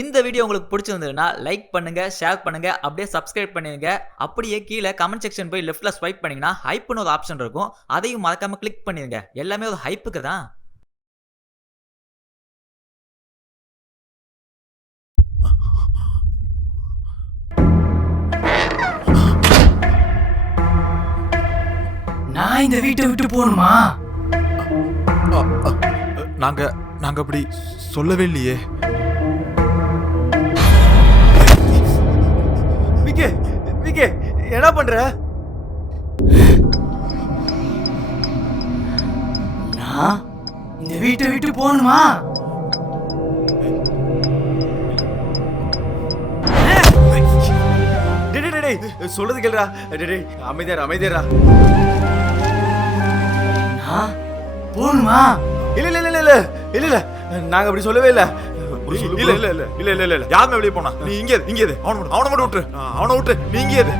இந்த வீடியோ உங்களுக்கு பிடிச்சிருந்ததுன்னா லைக் பண்ணுங்க, ஷேர் பண்ணுங்க, அப்படியே சப்ஸ்கிரைப் பண்ணிடுங்க. அப்படியே கீழே கமெண்ட் செக்ஷன் போய் லெஃப்ட்ல ஸ்வைப் பண்ணீங்கன்னா ஹைப்னு ஒரு ஆப்ஷன் இருக்கும். அதையும் மறக்காம கிளிக் பண்ணிடுங்க. எல்லாமே ஒரு ஹைப்புக்கு தான். நான் இந்த வீட்டை விட்டு போகணுமா? நாங்க நாங்க அப்படி சொல்லவே இல்லையே. விக்கி விக்கி என்ன பண்ற? நான் இந்த வீட்டை விட்டு போகணுமா? சொல்றது கேளுடா. அமைதியாரா அமைதியாரா. நான் போகணுமா? இல்ல இல்ல இல்ல இல்ல இல்ல இல்ல நாங்க அப்படி சொல்லவே இல்ல. இல்ல இல்ல இல்ல இல்ல இல்ல இல்ல யாருமே வெளியே போனா நீ இங்கே இரு. அவனை மட்டும் விட்டுரு. அவனை விட்டு நீ இங்கே இரு.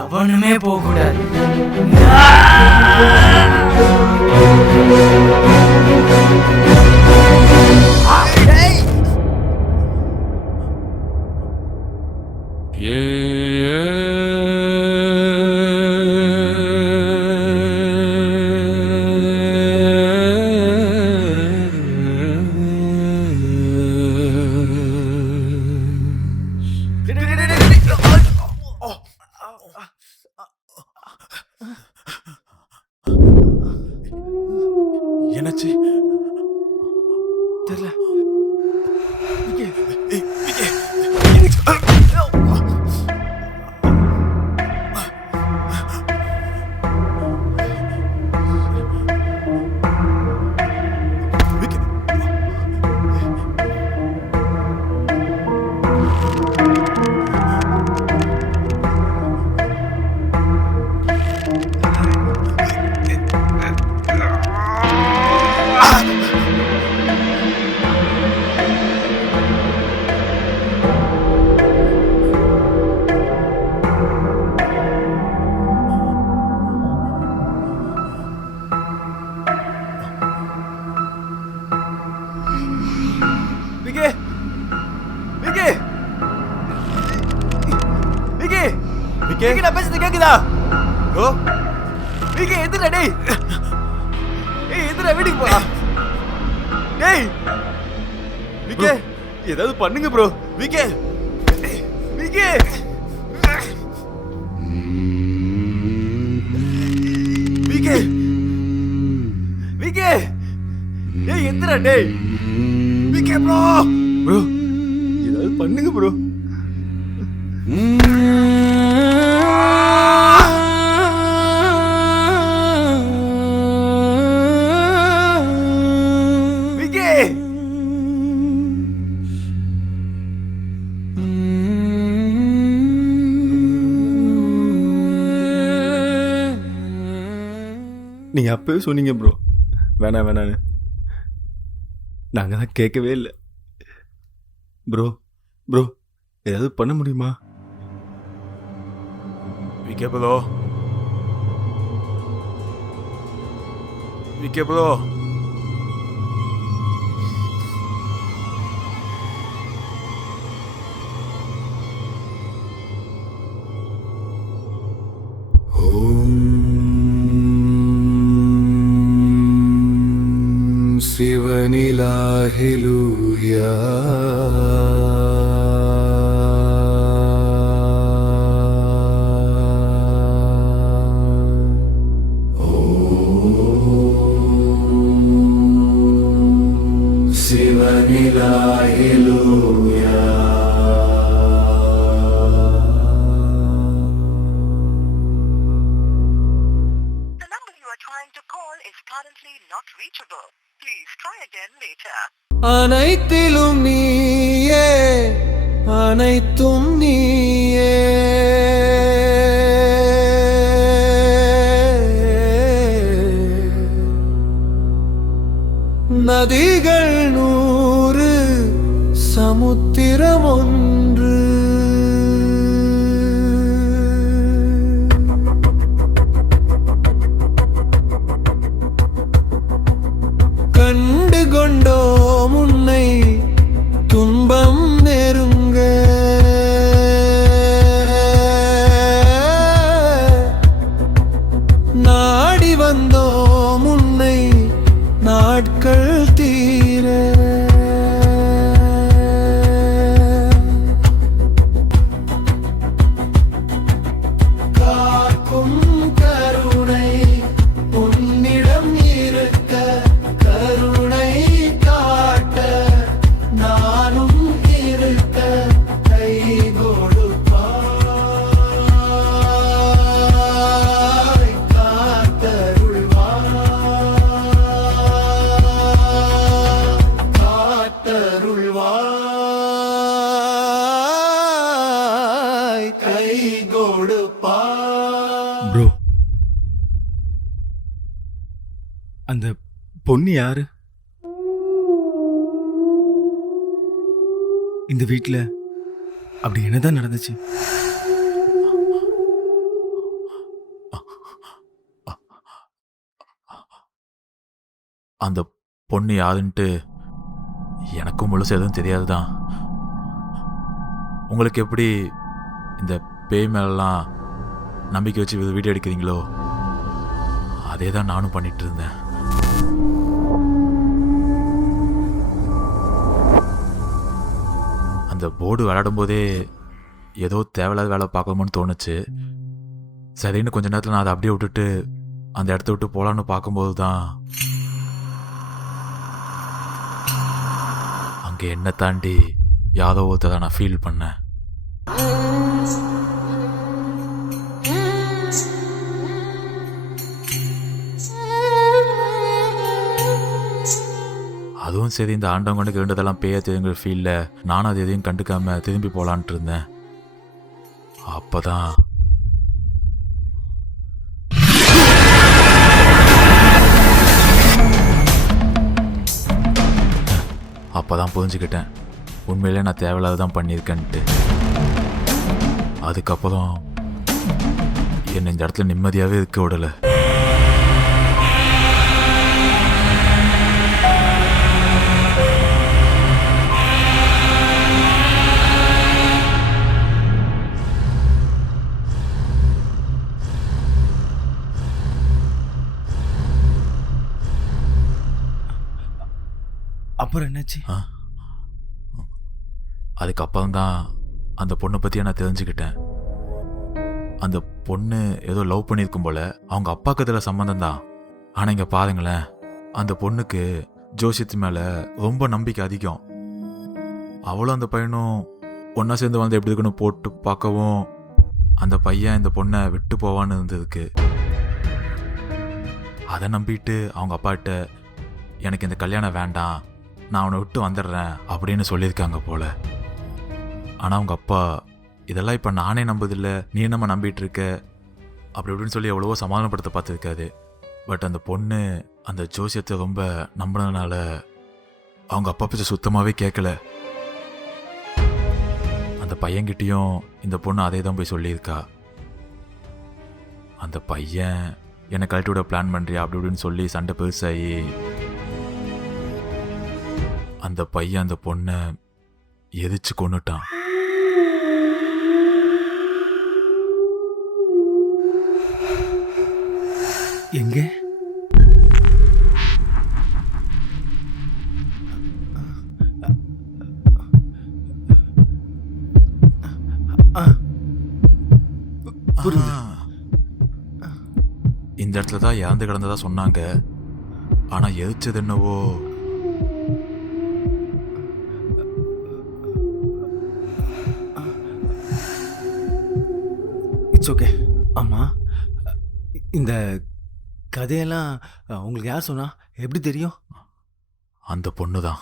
எவனுமே போக கூடாது. என்னாச்சு தெரியல. விக்கி விக்கி விக்கி விக்கி நான் பேசுறது கேக்குதா? ஓ விக்கி எதுடா டேய்? எதுடா வீட்டுக்கு போ. டேய் விக்கி ஏதாவது பண்ணுங்க ப்ரோ. விக்கி விக்கி விக்கி விக்கி ஏய் எதுடா டேய்? விக்கி ப்ரோ ப்ரோ ஏதாவது பண்ணுங்க ப்ரோ. விக்கி நீங்க அப்பவே சொன்னீங்க ப்ரோ வேணாம் வேணான்னு. நாங்க தான் கேட்கவே இல்லை. ப்ரோ ப்ரோ ஏதாவது பண்ண முடியுமா? விக்கே ப்ரோ விக்கே ப்ரோ சிவனிலாஹிலூயா சிவனிலாஹிலூயா அனைத்திலும் நீயே அனைத்தும் நீயே நதிகள் 100 சமுத்திரம் ஒன்று கண்டு கொண்டோம் உன்னை தேடி வந்தோம் உன்னை நாட்கள் தீர. காக்கும் கருணை உன்னிடம் இருக்க, கருணை காட்ட நானும் இருக்க, கை கொடுப்பாய் காத்தருள்வாய் கை கொடுப்பாய். ப்ரோ, அந்த பொண்ணு யாரு? இந்த வீட்ல அப்படி என்னதான் நடந்துச்சு? அந்த பொண்ணு யாருன்ட்டு எனக்கும் முழுசு எதுவும் தெரியாதுதான். உங்களுக்கு எப்படி இந்த பேய் மேலாம் நம்பிக்கை வச்சு வீடியோ எடுக்கிறீங்களோ அதே தான் நானும் பண்ணிட்டு இருந்தேன். அந்த போர்டு விளையாடும் போதே ஏதோ தேவையில்லாத வேலை பார்க்கணும்னு தோணுச்சு. சரின்னு கொஞ்ச நேரத்தில் நான் அதை அப்படியே விட்டுட்டு அந்த இடத்த விட்டு போகலான்னு பார்க்கும்போது தான் அங்கே என்னை தாண்டி யாதோ ஒருத்தரை நான் ஃபீல் பண்ணேன். அதுவும் சரி, இந்த ஆண்டவங்களுக்கு வேண்டதெல்லாம் பேய தெரியுங்கிற ஃபீல்ல நானும் அது எதையும் கண்டுக்காம திரும்பி போகலான்ட்டு இருந்தேன். அப்பதான் புரிஞ்சுக்கிட்டேன் உண்மையிலே நான் தேவையில்லாதான் பண்ணியிருக்கேன்ட்டு. அதுக்கப்புறம் என்னை இந்த இடத்துல நிம்மதியாகவே இருக்க விடலை. அப்புறம் என்னாச்சு? அதுக்கப்புறம் தான் அந்த பொண்ணை பற்றி நான் தெரிஞ்சுக்கிட்டேன். அந்த பொண்ணு ஏதோ லவ் பண்ணியிருக்கும் போல. அவங்க அப்பாவுக்கு இதில் சம்மந்தம் தான். ஆனால் இங்கே பாருங்களேன், அந்த பொண்ணுக்கு ஜோசியத்து மேலே ரொம்ப நம்பிக்கை அதிகம். அவளும் அந்த பையனும் ஒன்றா சேர்ந்து வந்து எப்படி இருக்குன்னு போட்டு பார்க்கவும் அந்த பையன் இந்த பொண்ணை விட்டு போவான்னு இருந்ததுக்கு அதை நம்பிட்டு அவங்க அப்பாட்ட எனக்கு இந்த கல்யாணம் வேண்டாம், நான் அவனை விட்டு வந்துடுறேன் அப்படின்னு சொல்லியிருக்காங்க போல. ஆனால் அவங்க அப்பா இதெல்லாம் இப்போ நானே நம்புதில்லை, நீ நம்ம நம்பிட்டு இருக்க அப்படி இப்படின்னு சொல்லி எவ்வளவோ சமாதானப்படுத்த பார்த்துருக்காது. பட் அந்த பொண்ணு அந்த ஜோசியத்தை ரொம்ப நம்பினதுனால அவங்க அப்பா பேச்ச சுத்தமாகவே கேட்கல. அந்த பையன்கிட்டையும் இந்த பொண்ணு அதே தான் போய் சொல்லியிருக்கா. அந்த பையன் என்னை கழட்டி விட பிளான் பண்ணுறியா அப்படி இப்படின்னு சொல்லி சண்டை பெருசாகி அந்த பையன் அந்த பொண்ணை எரிச்சு கொன்னுட்டான். எங்க? இந்த இடத்துல தான் இறந்து கிடந்ததா சொன்னாங்க. ஆனால் எரிச்சது என்னவோ இட்ஸ் ஓகே. ஆமா, இந்த கதையெல்லாம் உங்களுக்கு யார் சொன்னா? எப்படி தெரியும்? அந்த பொண்ணு தான்.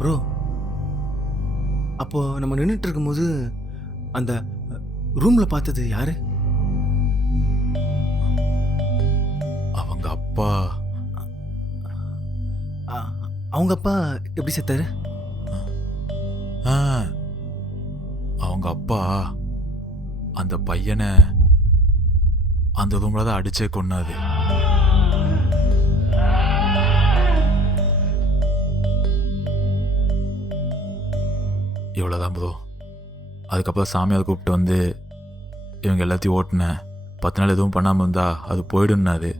ப்ரோ, அப்போ நம்ம நின்றுட்டு இருக்கும்போது அந்த ரூம்ல பார்த்தது யாரு? அவங்க அப்பா. அவங்க அப்பா எப்படி செத்தாரு? அவங்க அப்பா அந்த பையனை அந்த ரூம்ல தான் அடிச்சே கொன்னாது. இவ்வளவுதான் ப்ரோ. அதுக்கப்புறம் சாமியார் கூப்பிட்டு வந்து இவங்க எல்லாத்தையும் ஓட்டினேன். 10 நாள் எதுவும் பண்ணாமல் இருந்தா அது போயிடுன்னாரு.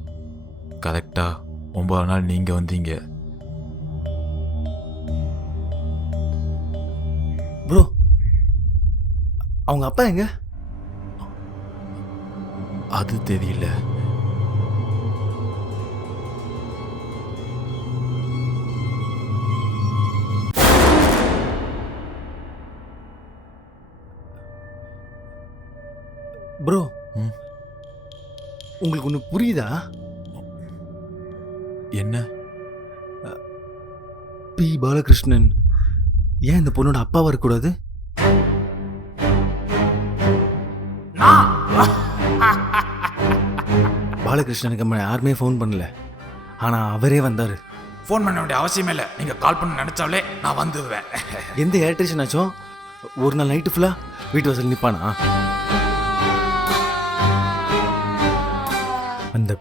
கரெக்டாக 9 நாள் நீங்கள் வந்தீங்க. ப்ரோ அவங்க அப்பா எங்க? அது தெரியல. ப்ரோ ம். உங்களுக்கு ஒன்று புரியுதா? என்ன? பி பாலகிருஷ்ணன் ஏன் இந்த பொண்ணோட அப்பாவா இருக்கக்கூடாது? பாலகிருஷ்ணனுக்கு நம்ம யாருமே ஃபோன் பண்ணல, ஆனா அவரே வந்தாரு. ஃபோன் பண்ண வேண்டிய அவசியமே இல்லை. நீங்கள் கால் பண்ண நினச்சாலே நான் வந்துடுவேன். எந்த எலக்ட்ரிஷியன் ஆச்சும் ஒரு நாள் நைட்டு ஃபுல்லா வீட்டு வாசல் நிப்பானா? அந்த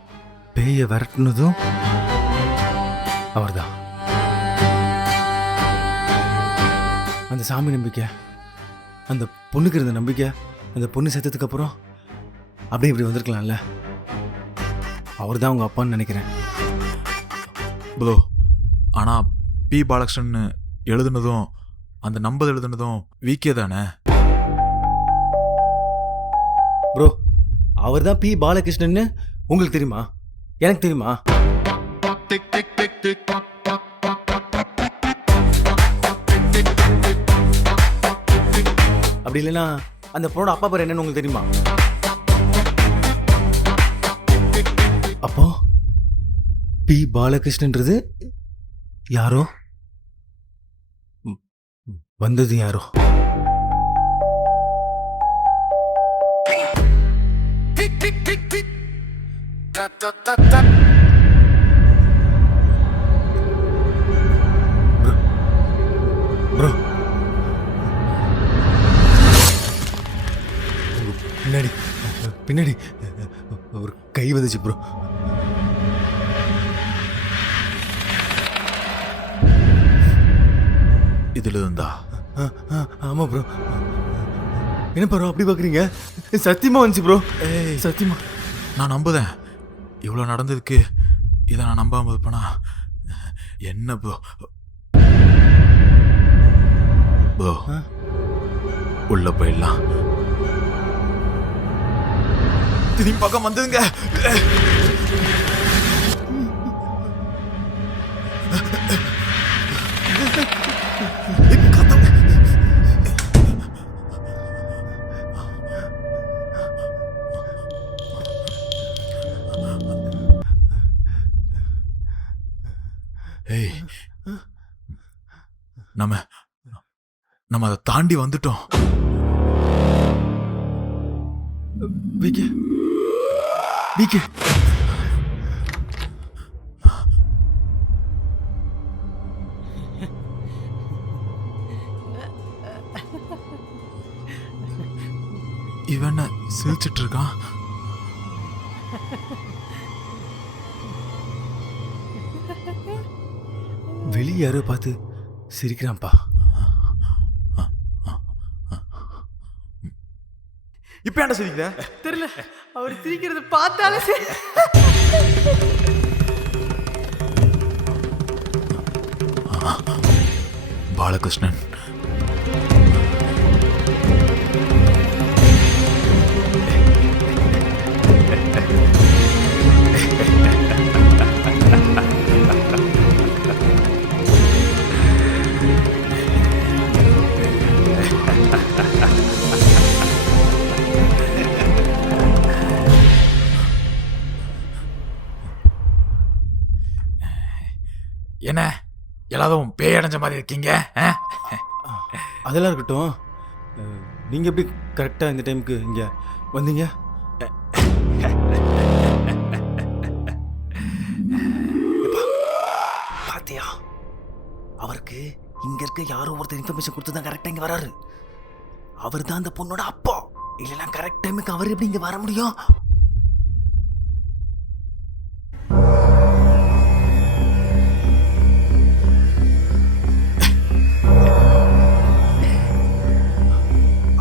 பேயை விரட்டுனதும் அவர்தான். அந்த சாமி நம்பிக்கை, அந்த பொண்ணுக்கு இருந்த நம்பிக்கை, அந்த பொண்ணு செத்ததுக்கு அப்புறம் அப்படியே இப்படி வந்திருக்கலாம்ல. அவர் தான் உங்க அப்பான்னு நினைக்கிறேன். ப்ரோ, ஆனால் பி பாலகிருஷ்ணன் எழுதுனதும் அந்த நம்பர் எழுதுனதும் வீக்கே தானே? ப்ரோ அவர் தான் பி பாலகிருஷ்ணன்னு உங்களுக்கு தெரியுமா? எனக்கு தெரியுமா? அப்படி இல்லைன்னா அந்த பொண்ணோட அப்பா பேர் என்னன்னு உங்களுக்கு தெரியுமா? அப்போ பி பாலகிருஷ்ணன்றது யாரோ, வந்தது யாரோ. ப்ரோ பின்னாடி பின்னாடி ஒரு கை வந்துச்சு ப்ரோ. இதில் இருந்தா ஆமா ப்ரோ. என்ன ப்ரோ அப்படி பார்க்குறீங்க? சத்தியமா வந்துச்சு ப்ரோ. சத்தியமா நான் நம்புதேன். இவ்வளோ நடந்ததுக்கு இதை நான் நம்பாமல் இருப்பேனா என்ன ப்ரோ? ப்ரோ உள்ள போயிடலாம். திரும்பி பக்கம் வந்துங்க. ஏய், நம்ம அதை தாண்டி வந்துட்டோம். விக்கி விக்கி இவன் என்ன சிரிச்சிட்டு இருக்கான்? வெளியே யாரோ பார்த்து சிரிக்கிறான்ப்பா. இப்ப என்ன சிரிக்கிற? தெரியல, அவர் சிரிக்கிறது பார்த்தாலே பாலகிருஷ்ணன் என்ன எல்லாரும் பேய் அடைஞ்ச மாதிரி இருக்கீங்க? அதெல்லாம் இருக்கட்டும். நீங்க எப்படி கரெக்டா இந்த டைமுக்கு இங்க வந்தீங்க? பாத்தியா, அவருக்கு இங்க இருக்க யாரோ ஒருத்தர் இன்ஃபர்மேஷன் கொடுத்து தான் கரெக்டா இங்க வராரு. அவர் தான் அந்த பொண்ணோட அப்பா. இல்லைன்னா கரெக்ட் டைமுக்கு அவர் எப்படி இங்க வர முடியும்?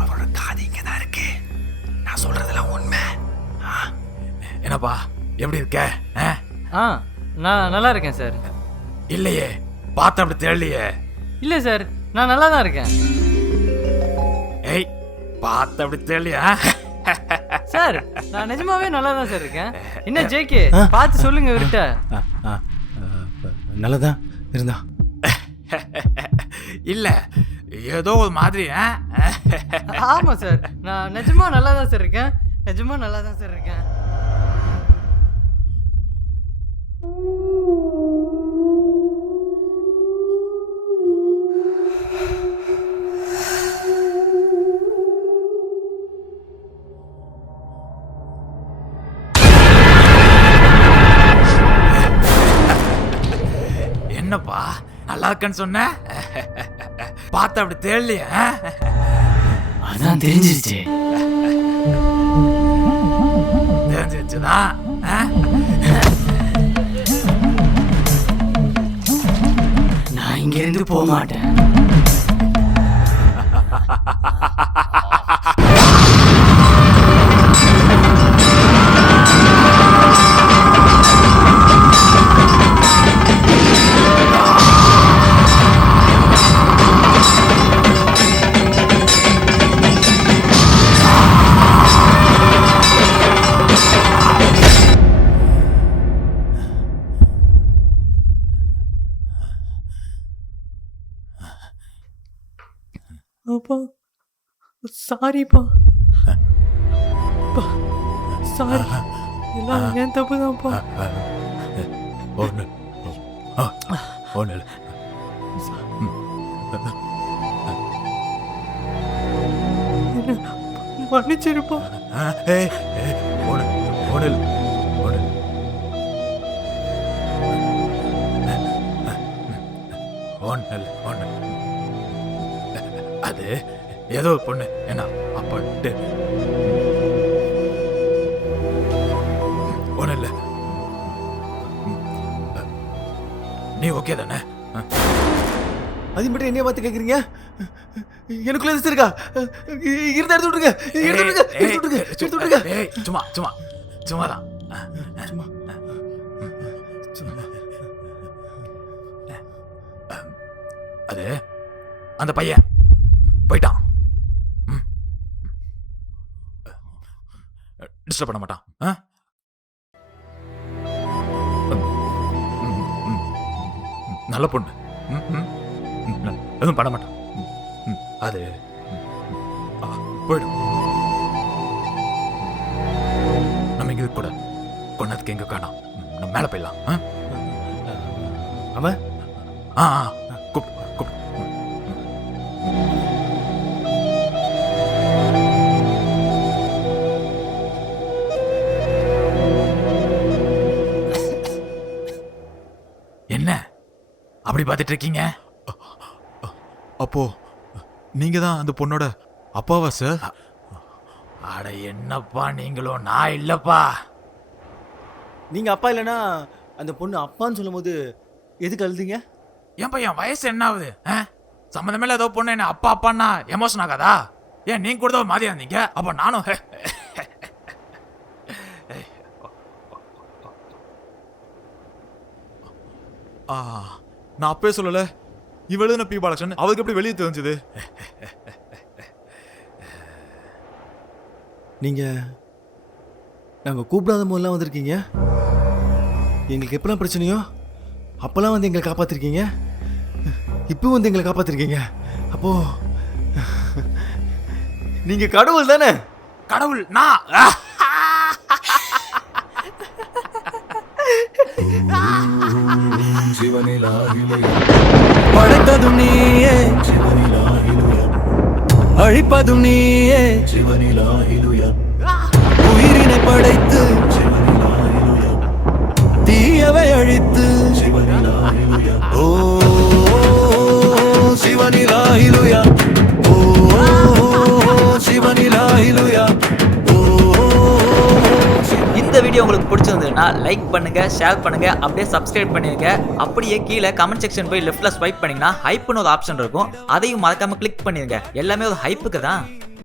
அவரோட என்னப்பா எப்படி இருக்க? நான் நல்லா இருக்கேன் சார். இல்லையே, பார்த்த அப்படி தெரியலையே. இல்லை சார், நான் நல்லா தான் இருக்கேன். ஏய், பார்த்த அப்படி தெரியலையா? சார், நான் நிஜமாவே நல்லா தான் சார் இருக்கேன். என்ன ஜேகே, பார்த்து சொல்லுங்க இவர்கிட்ட. நல்லதான் இருந்தா இல்ல, ஏதோ ஒரு மாதிரி. ஆமா சார், நான் நிஜமா நல்லா தான் சார் இருக்கேன். நிஜமா நல்லா தான் சார் இருக்கேன். என்னப்பா நல்லா இருக்கேன்னு சொன்ன, பார்த்த அப்படி தெரியலையா? அதான் தெரிஞ்சிருச்சு. தெரிஞ்சிருச்சுதான். நான் இங்க இருந்து போக மாட்டேன். அப்பா, சாரிப்பா. சாரி, எல்லாம் என் தப்பு தான்ப்பா. ஒன்று ஒன்று மன்னிச்சிருப்பா. அது ஏதோ ஒரு பொண்ணு என்ன அப்பட்டு ஒண்ணு இல்ல. நீ ஓகே தானே? அது மட்டும் என்னைய பார்த்து கேட்குறீங்க? எனக்குள்ள எது இருக்கா? இருந்தா எடுத்து விட்டுருங்க, எடுத்து விட்டுருங்க, எடுத்து விட்டுருங்க, எடுத்து விட்டுருங்க. ஏய், சும்மா சும்மா சும்மாதான். சும்மா அது அந்த பையன் போயிட்டான். டிஸ்டர்ப் பண்ண மாட்டான். நல்ல பொண்ணு, எதுவும் பண்ண மாட்டான். அது போயிடும். நம்ம இங்க கூட கொன்னதுக்கு எங்க காணோம். நம்ம மேல போயிடலாம். அவன் கூப்பிட்டு கூப்பிட்டு. என்ன அப்படி பார்த்துட்டு இருக்கீங்க? அப்போ நீங்க தான் அந்த பொண்ணோட அப்பாவா சார்? அட என்னப்பா நீங்களும், நான் இல்லப்பா. நீங்க அப்பா இல்லைன்னா அந்த பொண்ணு அப்பான்னு சொல்லும் போது எதுக்கு அழுதீங்க? என் பையன் வயசு என்ன ஆகுது? சம்மந்தமே ஏதோ பொண்ணு என்ன அப்பா அப்பான்னா எமோஷன் ஆகாதா? ஏன் நீங்க கூட ஒரு மாதிரியா இருந்தீங்க? அப்ப நானும் நான் அப்பவே சொல்லல இவளு பி பாலகிருஷ்ணன், அவருக்கு எப்படி வெளியே தெரிஞ்சது? நீங்க நாங்க கூப்பிடாத போதெல்லாம் வந்திருக்கீங்க. எங்களுக்கு எப்பெல்லாம் பிரச்சனையோ அப்பெல்லாம் வந்து எங்களை காப்பாத்திருக்கீங்க. இப்போ வந்து எங்களை காப்பாத்திருக்கீங்க. அப்போ நீங்க கடவுள் தானே? கடவுள் நான் படைத்ததும் நீயே, அழிப்பதும் நீயே, உயிரினை படைத்து தீயவை அழித்து, ஓ சிவனிலாயிலுயா, ஓ சிவனிலாயிலுயா. இந்த வீடியோ உங்களுக்கு பிடிச்சிருந்ததுன்னா லைக் பண்ணுங்க, ஷேர் பண்ணுங்க, அப்படியே சப்ஸ்கிரைப் பண்ணிருங்க. அப்படியே கீழே கமெண்ட் செக்ஷன் போய் லெஃப்ட்ல ஸ்வைப் பண்ணீங்கன்னா ஹைப்னு ஒரு ஆப்ஷன் இருக்கும், அதையும் மறக்காம கிளிக் பண்ணிருங்க. எல்லாமே ஒரு ஹைப்புக்கு தான்.